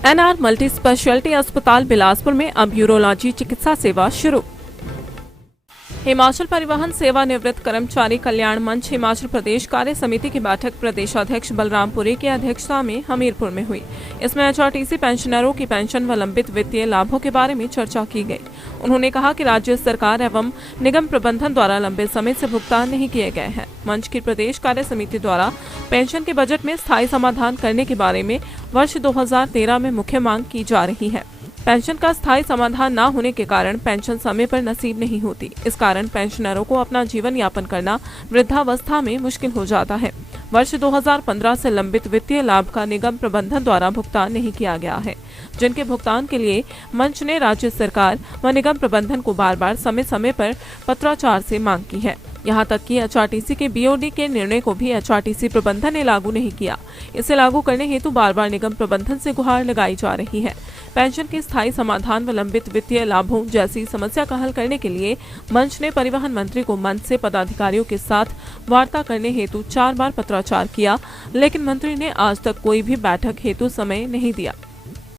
NR multi speciality अस्पताल बिलासपुर में अब यूरोलॉजी चिकित्सा सेवा शुरू। हिमाचल परिवहन सेवानिवृत्त कर्मचारी कल्याण मंच हिमाचल प्रदेश कार्य समिति की बैठक प्रदेशाध्यक्ष बलराम पुरी की अध्यक्षता में हमीरपुर में हुई। इसमें एचआरटीसी पेंशनरों की पेंशन व लंबित वित्तीय लाभों के बारे में चर्चा की गई। उन्होंने कहा कि राज्य सरकार एवं निगम प्रबंधन द्वारा लंबे समय से भुगतान नहीं किए गए हैं। मंच की प्रदेश कार्य समिति द्वारा पेंशन के बजट में स्थायी समाधान करने के बारे में वर्ष 2013 में मुख्य मांग की जा रही है। पेंशन का स्थायी समाधान न होने के कारण पेंशन समय पर नसीब नहीं होती। इस कारण पेंशनरों को अपना जीवन यापन करना वृद्धावस्था में मुश्किल हो जाता है। वर्ष 2015 से लंबित वित्तीय लाभ का निगम प्रबंधन द्वारा भुगतान नहीं किया गया है, जिनके भुगतान के लिए मंच ने राज्य सरकार व निगम प्रबंधन को बार बार समय समय पर पत्राचार से मांग की है। यहाँ तक कि एचआरटीसी के बीओडी के निर्णय को भी एचआरटीसी प्रबंधन ने लागू नहीं किया। इसे लागू करने हेतु बार बार निगम प्रबंधन से गुहार लगाई जा रही है। पेंशन के स्थायी समाधान व लंबित वित्तीय लाभों जैसी समस्या का हल करने के लिए मंच ने परिवहन मंत्री को मंच से पदाधिकारियों के साथ वार्ता करने हेतु 4 बार पत्राचार किया, लेकिन मंत्री ने आज तक कोई भी बैठक हेतु समय नहीं दिया।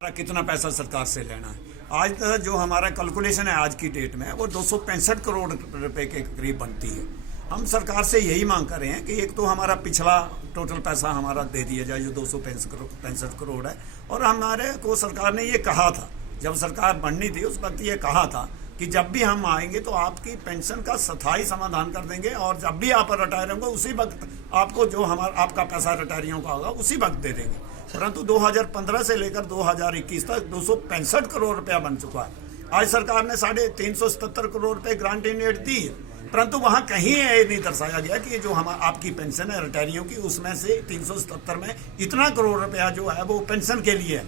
कितना पैसा सरकार से लेना है, आज तक जो हमारा कैलकुलेशन है आज की डेट में वो 265 करोड़ रुपए के करीब बनती है। हम सरकार से यही मांग कर रहे हैं कि एक तो हमारा पिछला टोटल पैसा हमारा दे दिया जाए जो 265 करोड़ है, और हमारे को सरकार ने ये कहा था जब सरकार बननी थी उस वक्त ये कहा था कि जब भी हम आएंगे तो आपकी पेंशन का स्थायी समाधान कर देंगे और जब भी आप रिटायर होंगे उसी वक्त आपको जो आपका पैसा रिटायरियों का होगा उसी वक्त दे देंगे। परंतु 2015 से लेकर 2021 तक 265 करोड़ रुपया बन चुका है। आज सरकार ने 377 करोड़ रुपए ग्रांट इन एड दी है, परंतु वहां कहीं ये नहीं दर्शाया गया कि जो आपकी पेंशन है रिटायरियों की उसमें से 377 में इतना करोड़ रुपया जो है वो पेंशन के लिए है।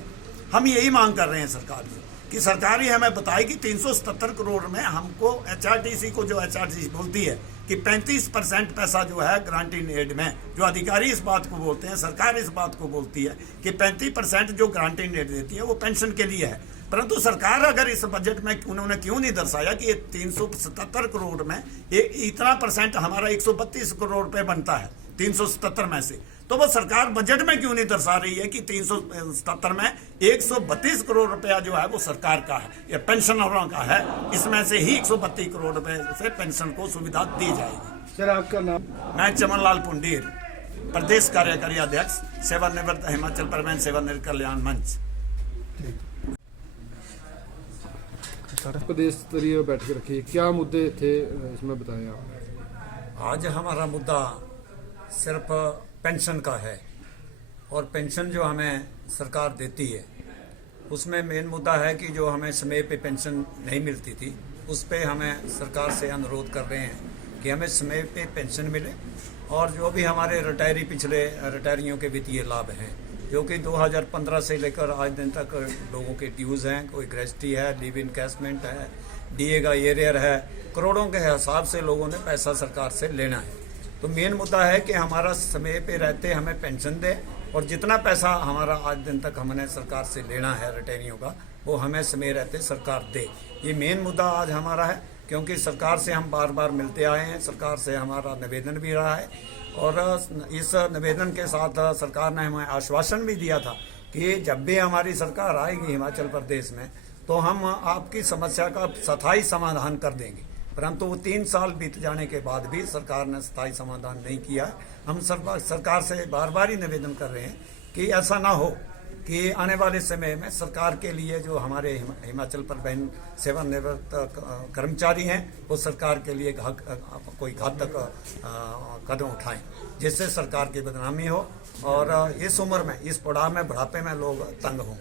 हम यही मांग कर रहे हैं सरकार से कि सरकार ही हमें बताए कि 377 करोड़ में हमको एचआरटीसी को जो एचआरटीसी बोलती है कि 35% पैसा जो है ग्रांट इन एड में, जो अधिकारी इस बात को बोलते हैं, सरकार इस बात को बोलती है कि 35% जो ग्रांट इन एड देती है वो पेंशन के लिए है। परंतु सरकार अगर इस बजट में उन्होंने क्यों नहीं दर्शाया कि ये 377 करोड़ में ये इतना परसेंट हमारा 132 करोड़ रुपए बनता है 377 में से, तो वो सरकार बजट में क्यों नहीं दर्शा रही है कि 377 में 132 करोड़ रुपया जो है वो सरकार का है या पेंशनरों का है, इसमें से ही 132 करोड़ रुपए से पेंशन को सुविधा दी जाएगी। सर आपका नाम? मैं चमन लाल पुंडीर, प्रदेश कार्यकारी अध्यक्ष सेवानिवृत्त हिमाचल परिवहन सेवानिवृत्त कल्याण मंच। प्रदेश स्तरीय बैठक रखी, क्या मुद्दे थे इसमें बताएं आप? आज हमारा मुद्दा सिर्फ पेंशन का है और पेंशन जो हमें सरकार देती है उसमें मेन मुद्दा है कि जो हमें समय पे पेंशन नहीं मिलती थी उस पे हमें सरकार से अनुरोध कर रहे हैं कि हमें समय पे पेंशन मिले और जो भी हमारे रिटायरी पिछले रिटायरियों के वित्तीय लाभ हैं जो कि 2015 से लेकर आज दिन तक लोगों के ड्यूज़ हैं, कोई ग्रेजुटी है, लिव इनकैशमेंट है, डीए का एरियर है, करोड़ों के हिसाब से लोगों ने पैसा सरकार से लेना है। तो मेन मुद्दा है कि हमारा समय पे रहते हमें पेंशन दे और जितना पैसा हमारा आज दिन तक हमने सरकार से लेना है रिटायरियों का वो हमें समय रहते सरकार दे। ये मेन मुद्दा आज हमारा है, क्योंकि सरकार से हम बार बार मिलते आए हैं, सरकार से हमारा निवेदन भी रहा है और इस निवेदन के साथ सरकार ने हमें आश्वासन भी दिया था कि जब भी हमारी सरकार आएगी हिमाचल प्रदेश में तो हम आपकी समस्या का स्थायी समाधान कर देंगे। परंतु वो 3 साल बीत जाने के बाद भी सरकार ने स्थायी समाधान नहीं किया। हम सरकार से बार बार ही निवेदन कर रहे हैं कि ऐसा ना हो कि आने वाले समय में सरकार के लिए जो हमारे हिमाचल परिवहन सेवानिवृत्त कर्मचारी हैं वो सरकार के लिए कोई घातक कदम उठाएं जिससे सरकार की बदनामी हो और इस उम्र में, इस पड़ाव में, बुढ़ापे में लोग तंग हों।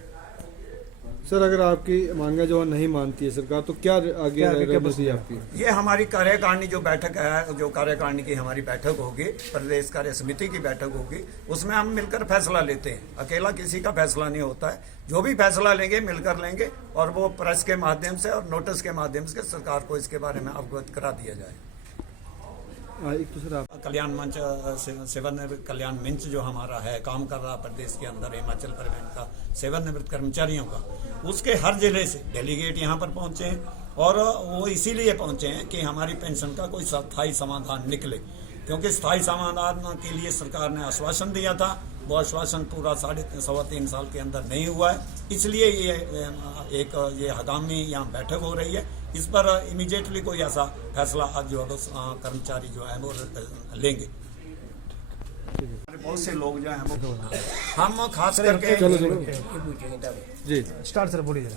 सर अगर आपकी मांगे जो नहीं मानती है सरकार तो क्या आगे रणनीति आपकी? ये हमारी कार्यकारिणी जो बैठक है, जो कार्यकारिणी की हमारी बैठक होगी, प्रदेश कार्य समिति की बैठक होगी, उसमें हम मिलकर फैसला लेते हैं। अकेला किसी का फैसला नहीं होता है, जो भी फैसला लेंगे मिलकर लेंगे और वो प्रेस के माध्यम से और नोटिस के माध्यम से सरकार को इसके बारे में अवगत करा दिया जाए। एक तो सर आप कल्याण मंच सेवानिवृत्त कल्याण मंच जो हमारा है काम कर रहा प्रदेश के अंदर हिमाचल परिवहन का सेवानिवृत्त कर्मचारियों का, उसके हर जिले से डेलीगेट यहाँ पर पहुंचे हैं और वो इसीलिए पहुंचे हैं कि हमारी पेंशन का कोई स्थायी समाधान निकले, क्योंकि स्थायी समाधान के लिए सरकार ने आश्वासन दिया था वो आश्वासन पूरा 3.5 साल के अंदर नहीं हुआ है। इसलिए ये हंगामी यहाँ बैठक हो रही है। इस पर इमीडिएटली कोई ऐसा फैसला आज जो है कर्मचारी जो है वो लेंगे। बहुत से लोग जो हैं वो हम खास करके जी स्टार्ट सर बोलिए।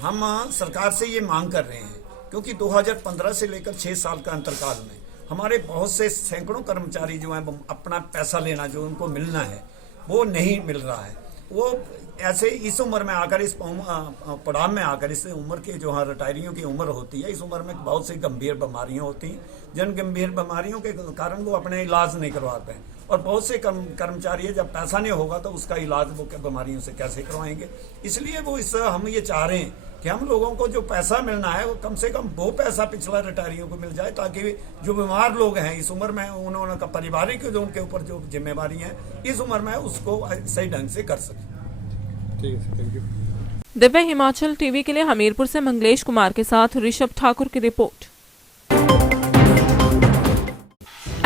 हम सरकार से ये मांग कर रहे हैं क्योंकि 2015 से लेकर 6 साल का अंतरकाल में हमारे बहुत से सैकड़ों कर्मचारी जो हैं अपना पैसा लेना जो उनको मिलना है वो नहीं मिल रहा है। वो ऐसे इस उम्र में आकर, इस पड़ाव में आकर, इस उम्र के जो रिटायरियों की उम्र होती है, इस उम्र में बहुत सी गंभीर बीमारियां होती हैं, जिन गंभीर बीमारियों के कारण वो अपने इलाज नहीं करवाते हैं। और बहुत से कर्मचारी जब पैसा नहीं होगा तो उसका इलाज वो बीमारियों से कैसे करवाएंगे। इसलिए वो हम ये चाह रहे हैं कि हम लोगों को जो पैसा मिलना है वो कम से कम वो पैसा पिछला रिटायरियों को मिल जाए, ताकि जो बीमार लोग हैं इस उम्र में उन्होंने का पारिवारिक जो उनके ऊपर जो जिम्मेवारी है इस उम्र में उसको सही ढंग से कर सके। ठीक है sir, thank you. Divya Himachal TV के लिए हमीरपुर से मंगलेश कुमार के साथ ऋषभ ठाकुर की रिपोर्ट।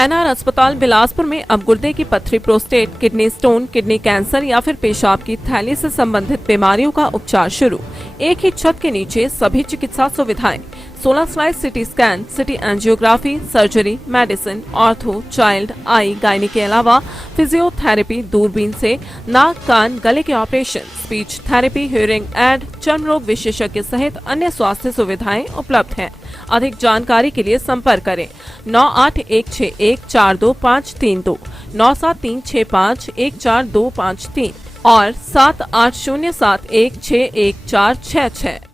एनआर अस्पताल बिलासपुर में अब गुर्दे की पथरी, prostate, kidney stone, kidney cancer या फिर पेशाब की थैली से संबंधित बीमारियों का उपचार शुरू। एक ही छत के नीचे सभी चिकित्सा सुविधाएं, 16 slice CT scan, CT angiography, surgery, medicine, ortho, child, eye, gynae के अलावा फिजियोथेरेपी, दूरबीन से नाक, कान, गले के operation, speech therapy, hearing aid, चर्म रोग विशेषज्ञ सहित अन्य स्वास्थ्य सुविधाएं उपलब्ध हैं। अधिक जानकारी के लिए संपर्क करें 9816142532, 9736514253 और 7807161466।